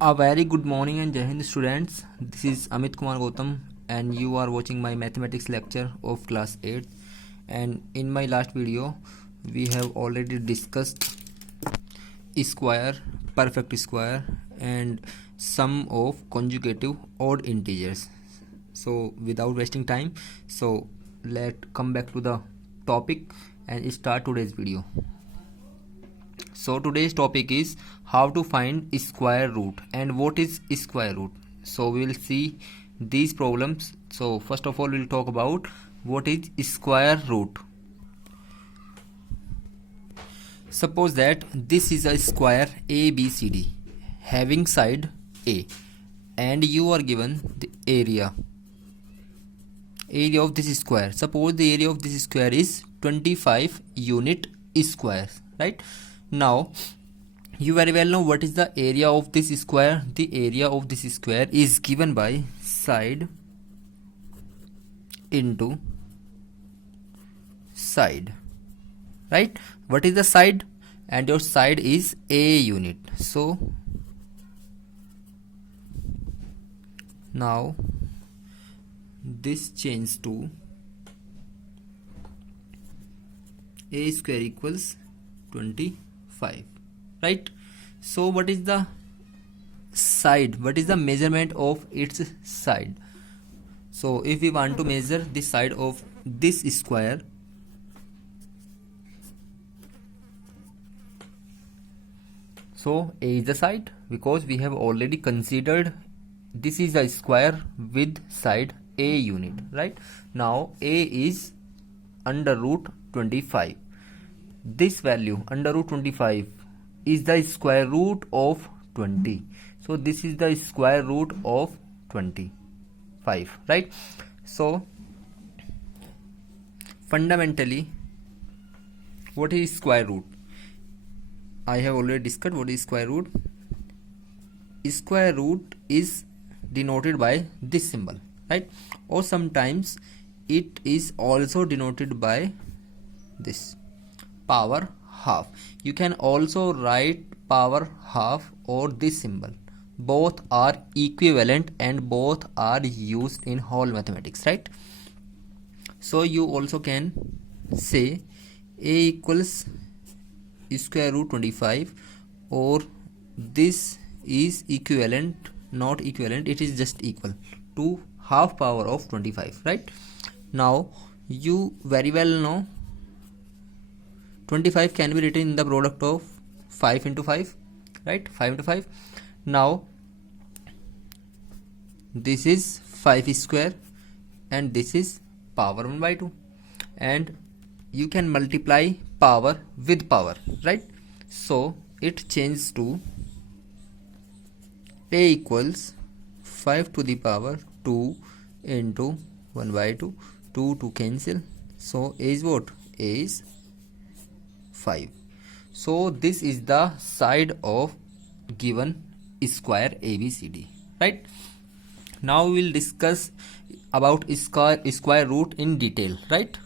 A very good morning and Jai Hind students. This is Amit Kumar Gautam and you are watching my mathematics lecture of class 8. And in my last video, we have already discussed square, perfect square and sum of conjugative odd integers. So without wasting time, let's come back to the topic and start today's video. So today's topic is how to find square root and what is square root. So we will see these problems. So first of all we'll talk about what is square root. Suppose that this is a square ABCD having side A and you are given the area of this square. Suppose the area of this square is 25 unit squares, right? Now you very well know what is the area of this square. The area of this square is given by side into side, right? What is the side? And your side is A unit. So now this changes to A square equals 25, right? So what is the side? What is the measurement of its side? So if we want to measure the side of this square, so A is the side because we have already considered this is a square with side A unit, right? Now A is under root 25. This value under root 25 is the square root of 20. So this is the square root of 25, right? So fundamentally, what is square root? I have already discussed what is square root. Square root is denoted by this symbol, right? Or sometimes it is also denoted by this power half. You can also write power half or this symbol. Both are equivalent and both are used in whole mathematics, right? So you also can say A equals square root 25, or this is equivalent, not equivalent, it is just equal to half power of 25, right? Now you very well know 25 can be written in the product of 5 into 5, right? 5 into 5. Now this is 5 square and this is power 1 by 2, and you can multiply power with power, right? So it changes to A equals 5 to the power 2 into 1 by 2, 2 to cancel. So A is what? A is 5. So this is the side of given square ABCD, right? Now we will discuss about square root in detail, right?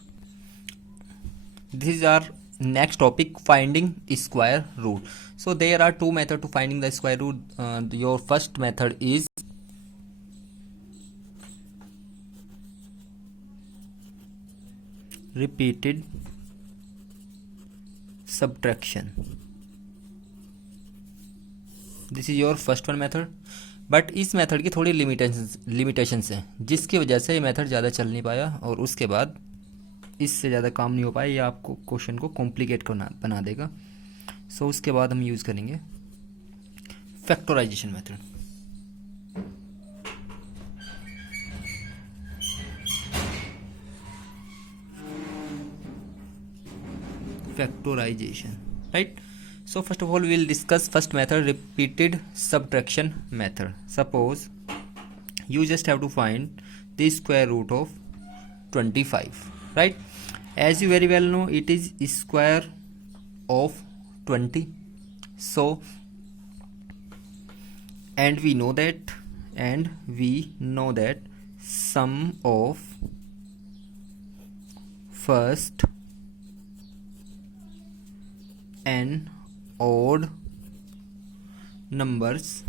This is our next topic, finding square root. So there are two methods to finding the square root. Your first method is repeated subtraction. This is your first one method, but इस method की थोड़ी limitations हैं जिसकी वजह से ये method ज़्यादा चल नहीं पाया और उसके बाद इससे ज़्यादा काम नहीं हो पाया, या आपको क्वेश्चन को कॉम्प्लिकेट बना देगा. सो उसके बाद हम यूज़ करेंगे factorization method. Factorization, right? So first of all we will discuss first method, repeated subtraction method. Suppose you just have to find the square root of 25, right? As you very well know, it is square of 20. So and we know that sum of first n odd numbers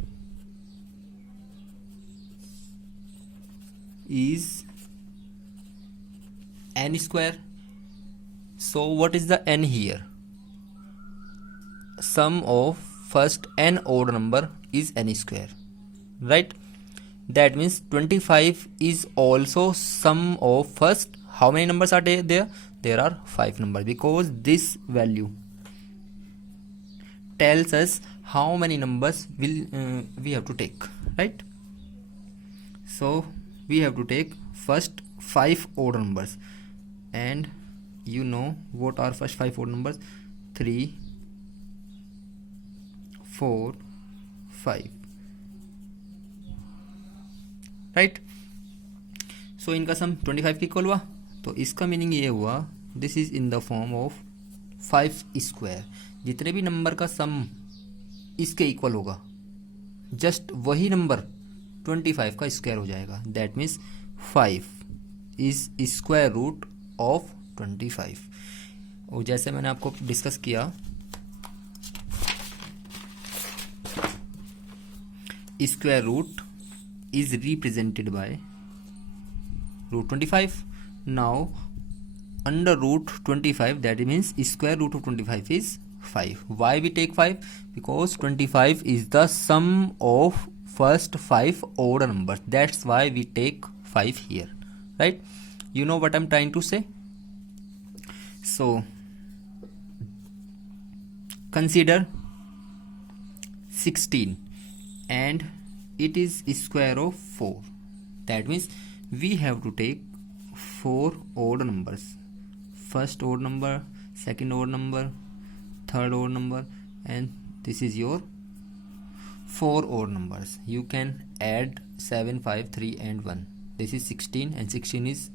is n square. So what is the n here? Sum of first n odd number is n square, right? That means 25 is also sum of first, how many numbers are there? There are 5 numbers, because this value tells us how many numbers will we have to take, right? So we have to take first 5 odd numbers, and you know what are first 5 odd numbers? 3, 4, 5, right. सो इनका सम 25 के equal हुआ. तो इसका meaning ये हुआ this is in the form of 5 square. जितने भी number का सम इसके इक्वल होगा, जस्ट वही नंबर 25 का स्क्वायर हो जाएगा. That means 5 is square root of 25. और जैसे मैंने आपको डिस्कस किया, square root is represented by root 25. Now under root 25, that means square root of 25 is 5. Why we take 5? Because 25 is the sum of first 5 odd numbers. That's why we take 5 here, right? You know what I'm trying to say? So consider 16 and it is square of 4. That means we have to take 4 odd numbers. First odd number, second odd number, third odd number, and this is your 4 odd numbers. You can add 7, 5, 3 and 1. This is 16 and 16 is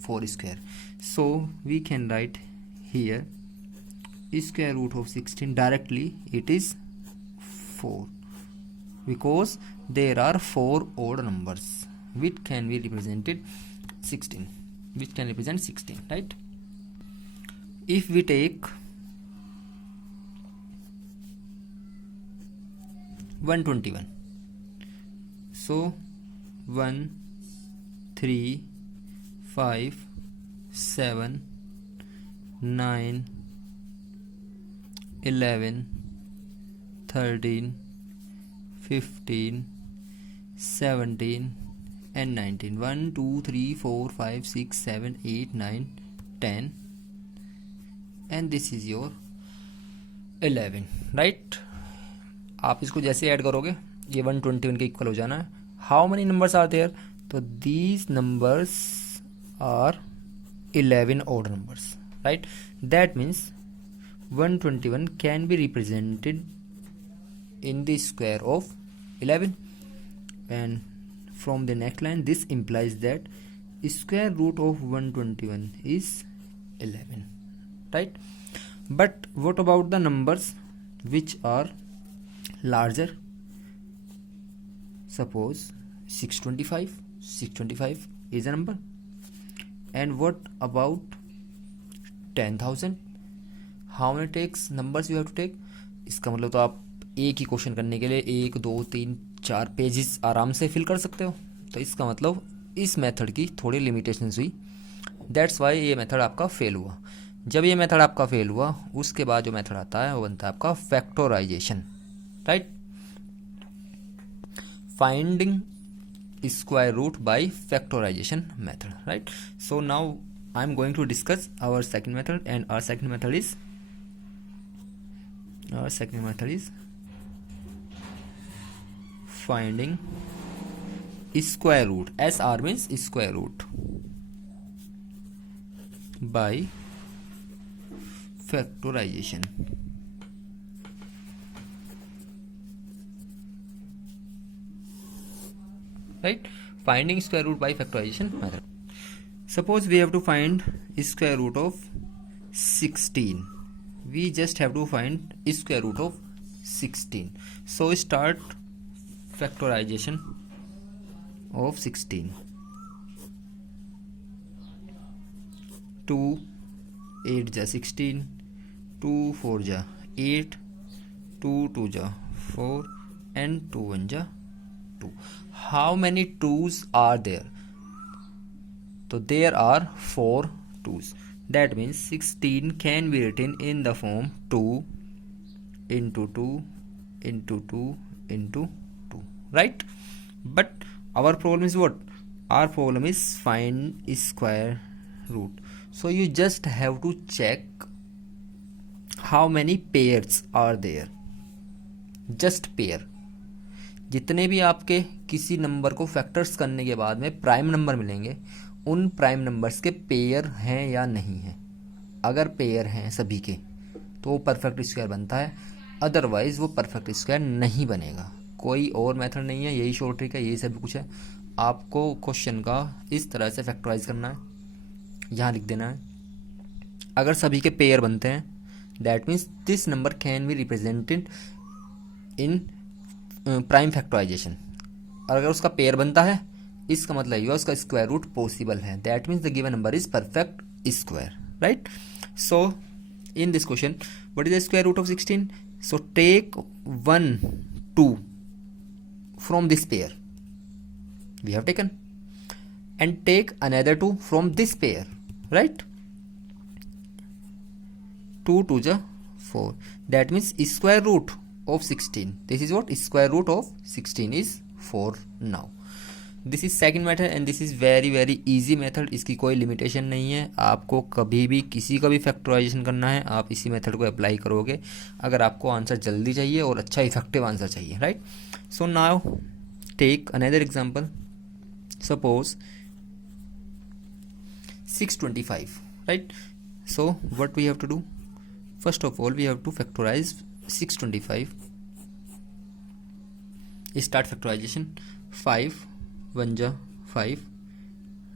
4 square. So we can write here square root of 16 directly. It is 4, because there are 4 odd numbers which can be represented 16, which can represent 16, right? If we take 121, so 1, 3, 5, 7, 9, 11, 13, 15, 17 and 19. 1, 2, 3, 4, 5, 6, 7, 8, 9, 10, and this is your 11, right? आप इसको जैसे add करोगे ये 121 के equal हो जाना है. How many numbers are there? तो these numbers are 11 odd numbers, right? That means 121 can be represented in the square of 11. And from the next line, this implies that square root of 121 is 11, right? But what about the numbers which are larger? Suppose 625. 625 is a number. And what about 10,000? How many takes numbers you have to take? इसका मतलब तो आप एक ही question करने के लिए 1, 2, 3, 4 pages आराम से फिल कर सकते हो. तो इसका मतलब इस मेथड की थोड़ी लिमिटेशंस हुई. दैट्स वाई ये मेथड आपका फेल हुआ. जब ये मेथड आपका फेल हुआ, उसके बाद जो मेथड आता है वो बनता है आपका factorization, right? Finding square root by factorization method, right? So now I am going to discuss our second method, and our second method is finding square root. SR means square root by factorization. Right? Finding square root by factorization method. Suppose we have to find square root of 16. We just have to find square root of 16. So start factorization of 16. 2 8 ja 16, 2 4 ja 8, 2 2 ja 4, and 2 1 ja 2. How many 2's are there? So there are 4 2's. That means 16 can be written in the form 2 into 2 into 2 into 2, right? But our problem is what? Our problem is find square root. So you just have to check how many pairs are there. Just pair. जितने भी आपके किसी number को factors करने के बाद में prime number मिलेंगे, उन प्राइम नंबर्स के पेयर हैं या नहीं हैं। अगर पेयर हैं सभी के तो वो परफेक्ट स्क्वायर बनता है, अदरवाइज वो परफेक्ट स्क्वायर नहीं बनेगा। कोई और मेथड नहीं है, यही शॉर्ट ट्रिक है, यही सब कुछ है। आपको क्वेश्चन का इस तरह से फैक्टराइज करना है, यहाँ लिख देना है। अगर सभी के पेयर बनते हैं that means this number can be represented in prime factorization. और अगर उसका पेयर बनता है इसका मतलब ये उसका स्क्वायर रूट पॉसिबल है। That means the given number is perfect square, right? So in this question, what is the square root of 16? So take 1 2 from this pair we have taken, and take another 2 from this pair, right? 2 2 ja 4. That means square root of 16, this is what square root of 16 is 4 now. This is second method and this is very very easy method. इसकी कोई limitation नहीं है। आपको कभी भी किसी का भी फैक्टराइजेशन करना है आप इसी मेथड को अप्लाई करोगे, अगर आपको आंसर जल्दी चाहिए और अच्छा इफेक्टिव आंसर चाहिए, right? So now take another example. Suppose 625, right? So what we have to do, first of all we have to factorize 625। Start factorization. 5 1 ja 5,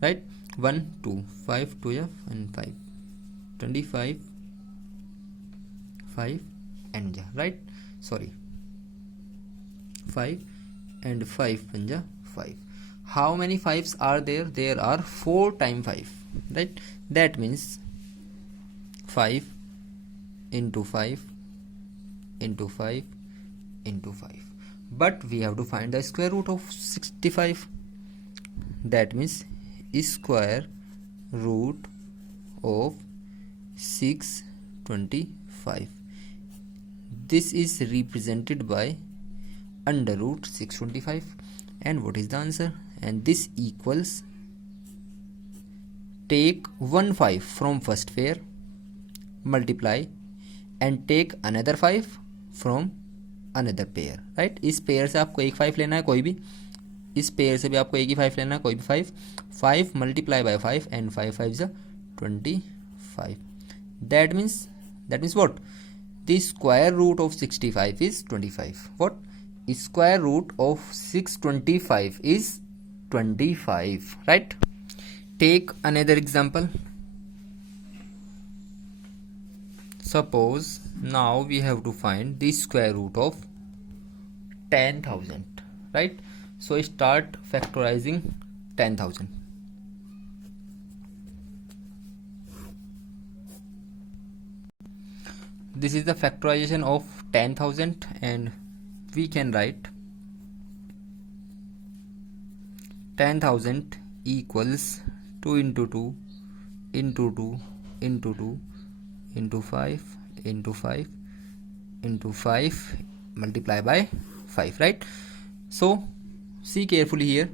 right? 1 2 5 2 ja and 5 25 5 and ja, right? Sorry, 5 and 5 1 ja 5. How many 5s are there? There are 4 times 5, right? That means 5 into 5 into 5 into 5. But we have to find the square root of 65. That means square root of 625. This is represented by under root 625. And what is the answer? And this equals, take 1 5 from first pair, multiply and take another 5 from another pair, right? इस pair से आपको एक 5 लेना है कोई भी, इस pair से भी आपको एक ही 5 लेना है कोई भी 5 multiply by 5 and 5 5 is 25. That means what? The square root of 65 is 25. What? Square root of 625 is 25, right? Take another example. Suppose now we have to find the square root of 10,000, right? So start factorizing 10,000. This is the factorization of 10,000 and we can write 10,000 equals 2 into 2 into 2 into 2 into 5 into 5 into 5 multiply by 5, right? So see carefully here,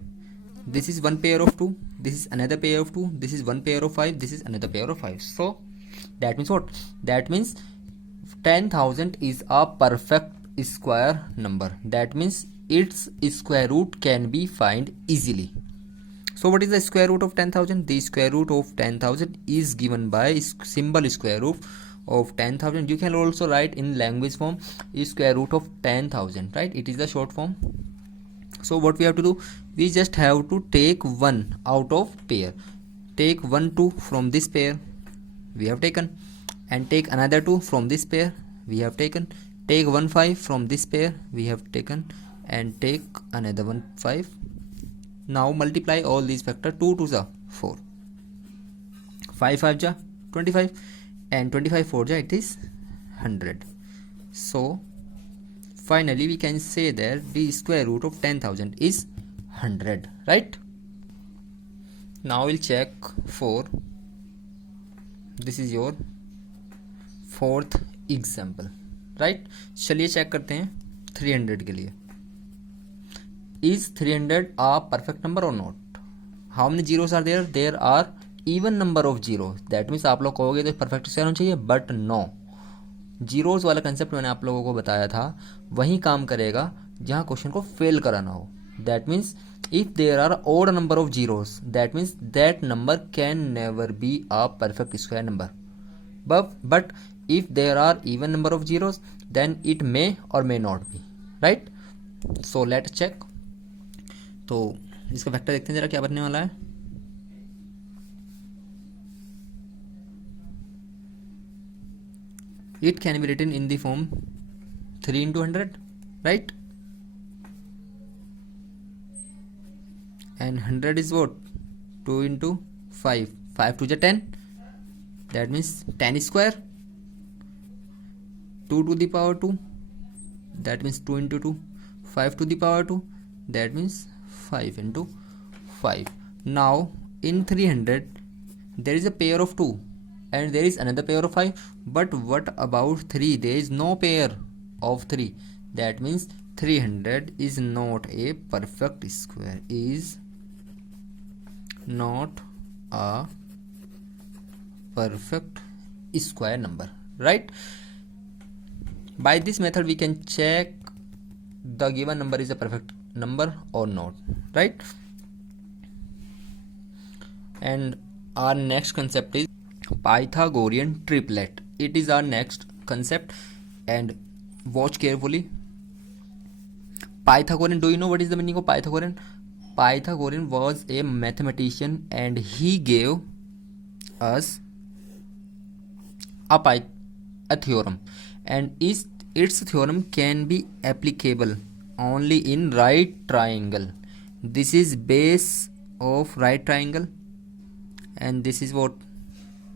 this is one pair of 2, this is another pair of 2, this is one pair of 5, this is another pair of 5. So that means what? That means 10,000 is a perfect square number. That means its square root can be find easily. So what is the square root of 10,000? The square root of 10,000 is given by symbol square root of 10,000. You can also write in language form square root of 10,000, right? It is the short form. So what we have to do, we just have to take 1 out of pair. Take 1 2 from this pair we have taken, and take another 2 from this pair we have taken. Take 1 5 from this pair we have taken, and take another 1 5. Now multiply all these factors. 2 2s are 4, 5 5 ja 25, and 25 4 ja it is 100. So finally we can say that the square root of 10,000 is 100, right? Now we'll check for this is your fourth example, right? चलिए check करते हैं 300 के लिए. Is 300 a perfect number or not? How many zeros are there? There are even number of zeros. That means आप लोग कहोगे तो perfect square होना चाहिए, बट नो. जीरोस वाला कंसेप्ट मैंने आप लोगों को बताया था, वही काम करेगा जहाँ क्वेश्चन को फेल कराना हो. That means if there are odd number of zeros, that means that number can never be a perfect square number. But if there are even number of zeros, then it may or may not be, right? So let's check. तो इसका vector देखते हैं जरा क्या बनने वाला है. It can be written in the form 3 into 100, right? And 100 is what? 2 into 5. 5 to the 10. That means 10 square. 2 to the power 2. That means 2 into 2. 5 to the power 2. That means 5 into 5. Now in 300 there is a pair of 2 and there is another pair of 5. But what about 3? There is no pair of 3. That means 300 is not a perfect square. Is not a perfect square number, right? By this method we can check the given number is a perfect number or not, right? And our next concept is Pythagorean triplet. It is our next concept, and watch carefully. Pythagorean, do you know what is the meaning of Pythagorean? Pythagorean was a mathematician and he gave us a theorem, and its theorem can be applicable only in right triangle. This is base of right triangle, and this is what?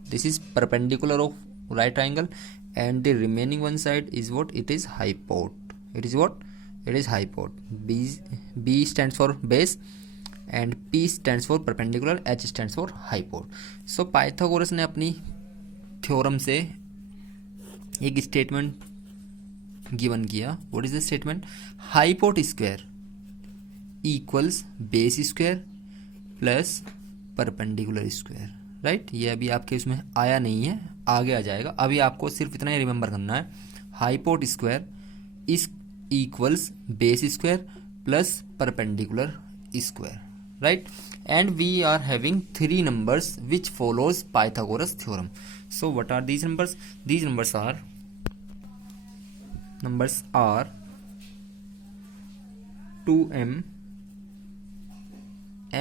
This is perpendicular of right triangle, and the remaining one side is what? It is hypot. It is what? It is hypot. B stands for base and P stands for perpendicular, H stands for hypot. So Pythagoras ने अपनी theorem से एक statement given किया. What is the statement? हाइपोट square equals base square plus perpendicular square, right? ये अभी आपके उसमें आया नहीं है, आगे आ जाएगा. अभी आपको सिर्फ इतना ही रिमेंबर करना है. Hypotenuse square is equals base square plus perpendicular square, right? And we are having three numbers which follows Pythagoras theorem. So what are these numbers? These numbers are 2m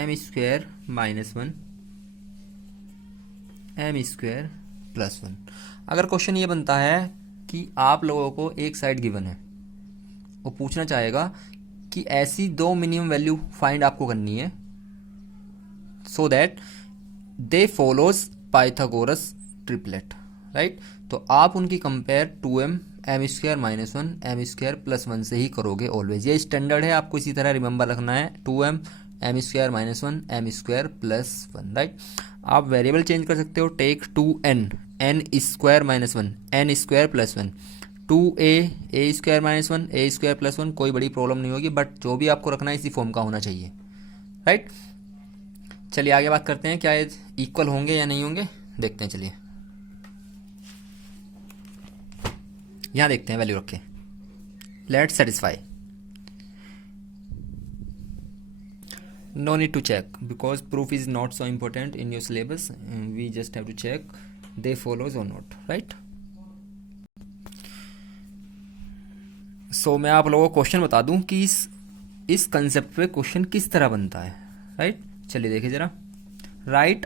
m square minus 1 m square plus 1. अगर question ये बनता है कि आप लोगों को एक side given है, वो पूछना चाहेगा कि ऐसी दो मिनिमम वैल्यू फाइंड आपको करनी है so that they follows Pythagoras triplet, right? तो आप उनकी compare 2m m square minus 1 m square plus 1 से ही करोगे ऑलवेज. ये स्टैंडर्ड है, आपको इसी तरह रिमेंबर रखना है. 2m m square minus 1 m square plus 1, right? आप वेरिएबल चेंज कर सकते हो. Take 2n n square minus 1 n square plus 1, 2a square minus 1 a square plus 1. कोई बड़ी प्रॉब्लम नहीं होगी, बट जो भी आपको रखना है इसी फॉर्म का होना चाहिए, राइट? चलिए आगे बात करते हैं, क्या ये इक्वल होंगे या नहीं होंगे, देखते हैं. चलिए यहाँ देखते हैं वैल्यू रखे. Let's satisfy. No need to check because proof is not so important in your syllabus. We just have to check they follows or not, right? So मैं आप लोगों को क्वेश्चन बता दूं कि इस कंसेप्ट पे क्वेश्चन किस तरह बनता है, राइट? चलिए देखिए जरा. Right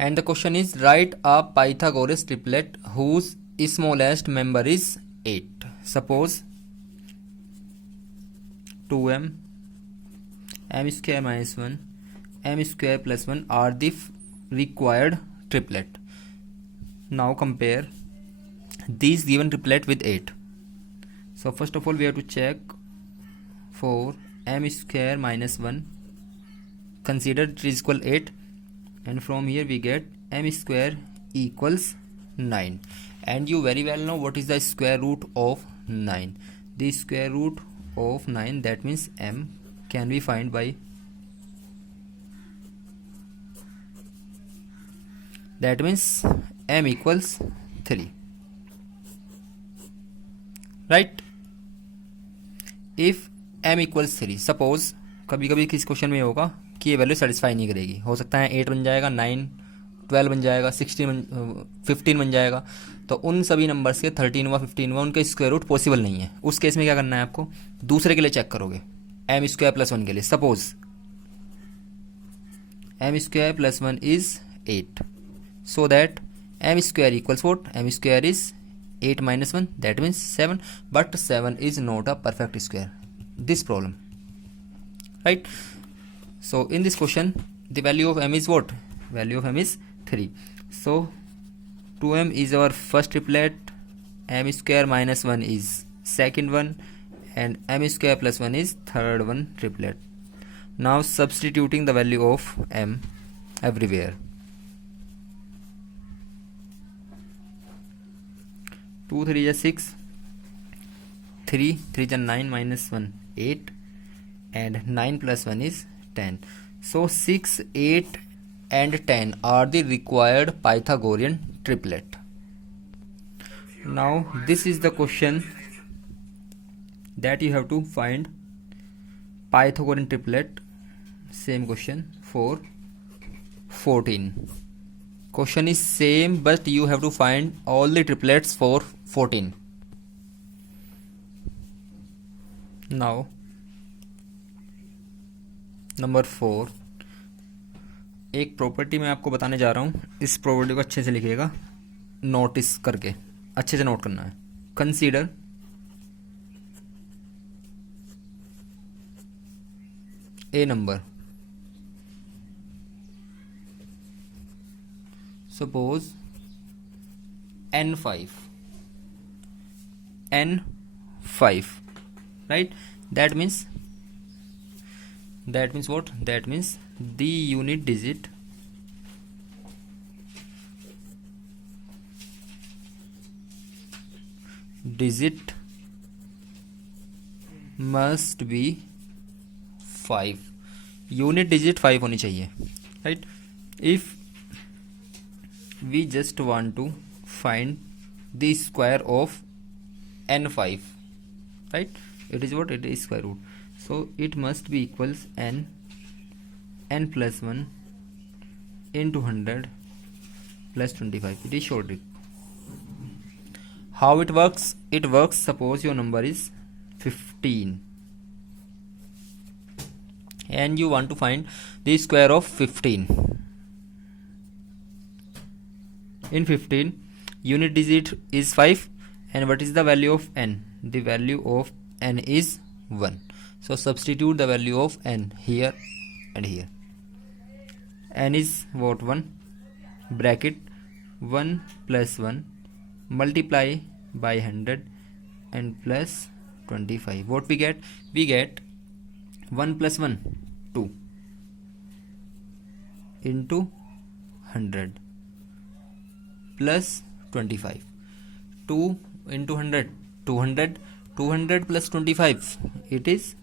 and the question is write a Pythagoras triplet whose smallest member is 8. Suppose 2m m square minus 1 m square plus 1 are the required triplet. Now compare these given triplet with 8. So first of all we have to check for m square minus 1, consider it is equal 8, and from here we get m square equals 9. And you very well know what is the square root of 9. The square root of 9, that means m can be found by, that means m equals 3, right? If m equals 3, suppose कभी कभी किस question में होगा कि ये value satisfy नहीं करेगी, हो सकता है 8 बन जाएगा, 9 12 बन जाएगा, 15 बन जाएगा, तो उन सभी नंबर्स के 13 हुआ 15 हुआ उनके स्क्वायर रूट पॉसिबल नहीं है। उस केस में क्या करना है आपको, दूसरे के लिए चेक करोगे एम स्क्वायर प्लस 1 के लिए। Suppose M square plus 1 is 8, so that M square equals what, M square is 8 minus 1, that means 7, but 7 is not a perfect square, this problem, right? So in this question the value of m is what, value of m is 3, so 2m is our first triplet, m square minus 1 is second one, and m square plus 1 is third one triplet. Now substituting the value of m everywhere, 2 3 is 6, 3 3 is 9 minus 1 8, and 9 plus 1 is 10. So 6, 8 and 10 are the required Pythagorean triplet. Now this is the question that you have to find Pythagorean triplet. Same question for 14. Question is same, but you have to find all the triplets for 14. Now number 4, एक property मैं आपको बताने जा रहा हूँ, इस property को अच्छे से लिखिएगा, नोटिस करके अच्छे से नोट करना है। Consider a number, suppose n5, right? That means what, that means the unit digit must be 5, unit digit 5 होनी चाहिए, right? If we just want to find the square of n5, right? It is what, it is square root, so it must be equals n plus 1 into 100 plus 25. It is short trick. How it works? It works, suppose your number is 15 and you want to find the square of 15. In 15, unit digit is 5, and what is the value of n? The value of n is 1. So substitute the value of n here and here. N is what, 1, bracket 1 plus 1 multiply by 100 and plus 25. What we get? We get 1 plus 1, 2 into 100 plus 25. 2 into 100, 200, 200 plus 25, it is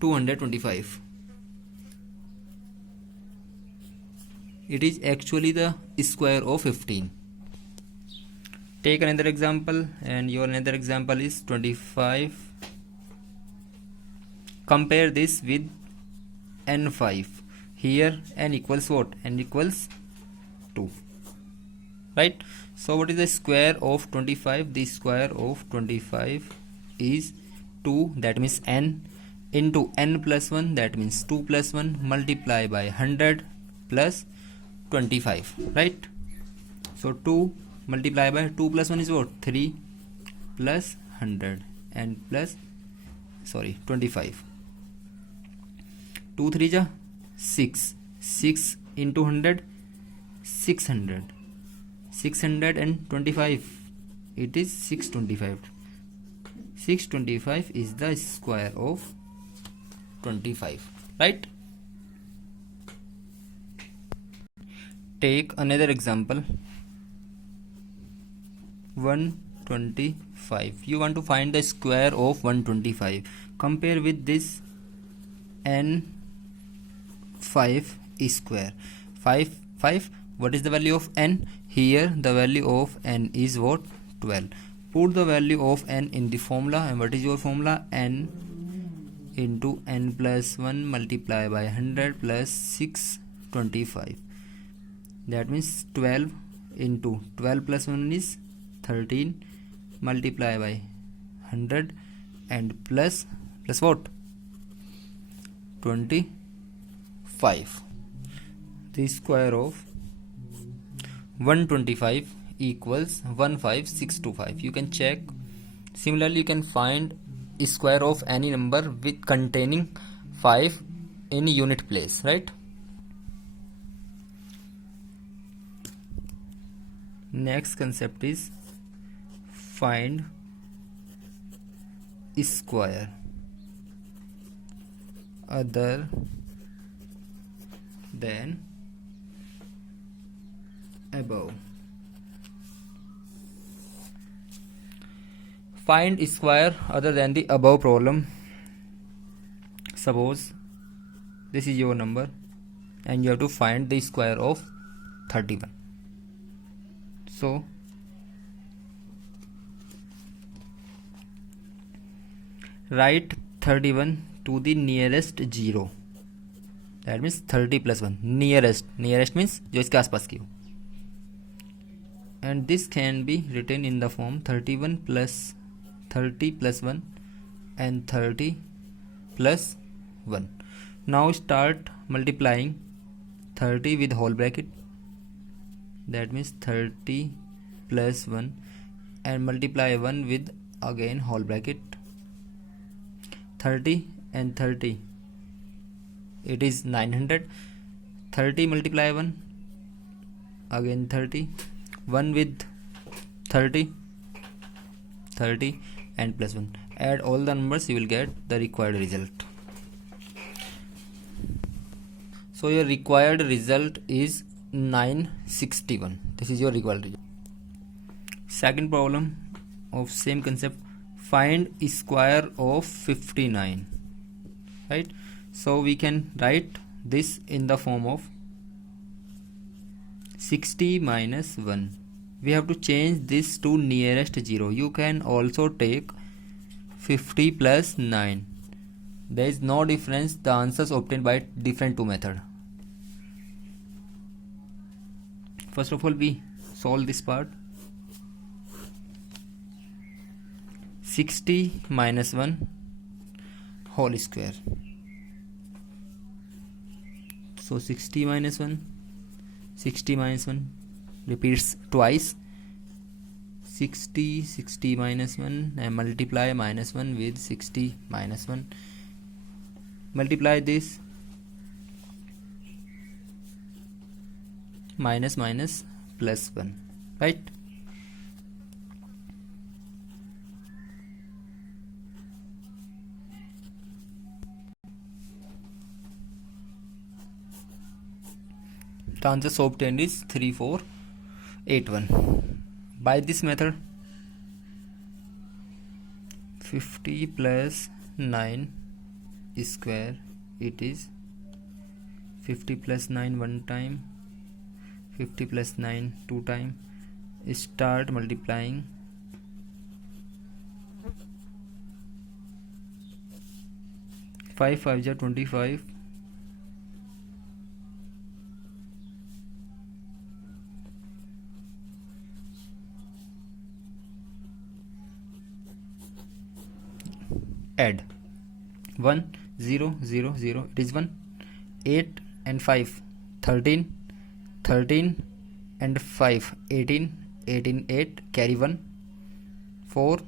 225. It is actually the square of 15. Take another example, and your another example is 25. Compare this with n5. Here n equals what? N equals 2, right? So what is the square of 25? The square of 25 is 2, that means n, into n plus 1, that means 2 plus 1 multiply by 100 plus 25, right? So 2 multiply by 2 plus 1 is what? 3 plus 100 and plus 25. 2 3 ja 6, 6 into 100, 600, 625, it is 625. 625 is the square of 25, right? Take another example. 125. You want to find the square of 125. Compare with this n5 square. 5. What is the value of n? Here the value of n is what? 12. Put the value of n in the formula, and what is your formula? N into n plus 1 multiply by 100 plus 625. That means 12 into 12 plus 1 is 13 multiply by 100 and plus what? 25. The square of 125 equals 15625. You can check. Similarly, you can find square of any number with containing 5 in unit place, right? Next concept is find square other than above. Find square other than the above problem. Suppose this is your number and you have to find the square of 31. So write 31 to the nearest 0. That means 30 plus 1. Nearest means जो इसके आसपास की हो. And this can be written in the form 31 plus 30 plus 1 and 30 plus 1. Now start multiplying 30 with whole bracket. That means 30 plus 1 and multiply 1 with again whole bracket. 30 and 30, it is 900. 30 multiply 1 again 30, 1 with 30 and plus 1. Add all the numbers, you will get the required result. So your required result is 961. This is your required result. Second problem of same concept. Find square of 59, right? So we can write this in the form of 60 minus 1. We have to change this to nearest 0. You can also take 50 plus 9. There is no difference. The answers obtained by different two methods. First of all, we solve this part. 60 minus 1 whole square. So 60 minus 1 repeats twice. 60 minus 1 and multiply minus 1 with 60 minus 1. Multiply this minus plus 1, right? The answer so obtained is 3481. By this method, 50 plus 9 square, it is 50 plus 9 one time, 50 plus 9 two time. Start multiplying. Five 5 is 25. Add 1 0 0 0, it is 1. 8 and 5 13 13 and 5 18 18 8 carry 1. 4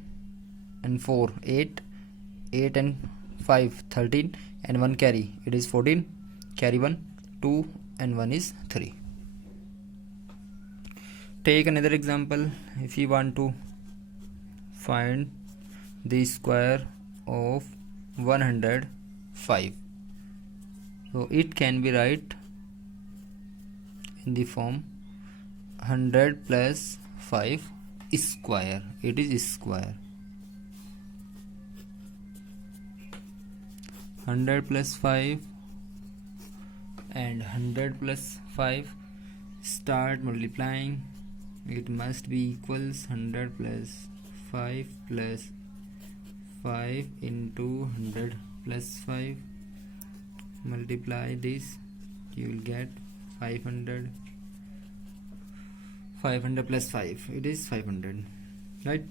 and 4 8 8 and 5 13 and 1 carry, it is 14. Carry 1. 2 and 1 is 3. Take another example. If you want to find the square of 105. So it can be write in the form 100 plus 5 square. It is square. 100 plus 5 and 100 plus 5, start multiplying. It must be equals 100 plus 5 plus 5 into 100 plus 5. Multiply this, you will get 500. 500 plus 5, it is 500, right?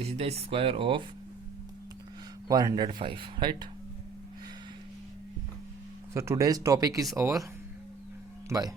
This is the square of 105, right? So today's topic is over. Bye.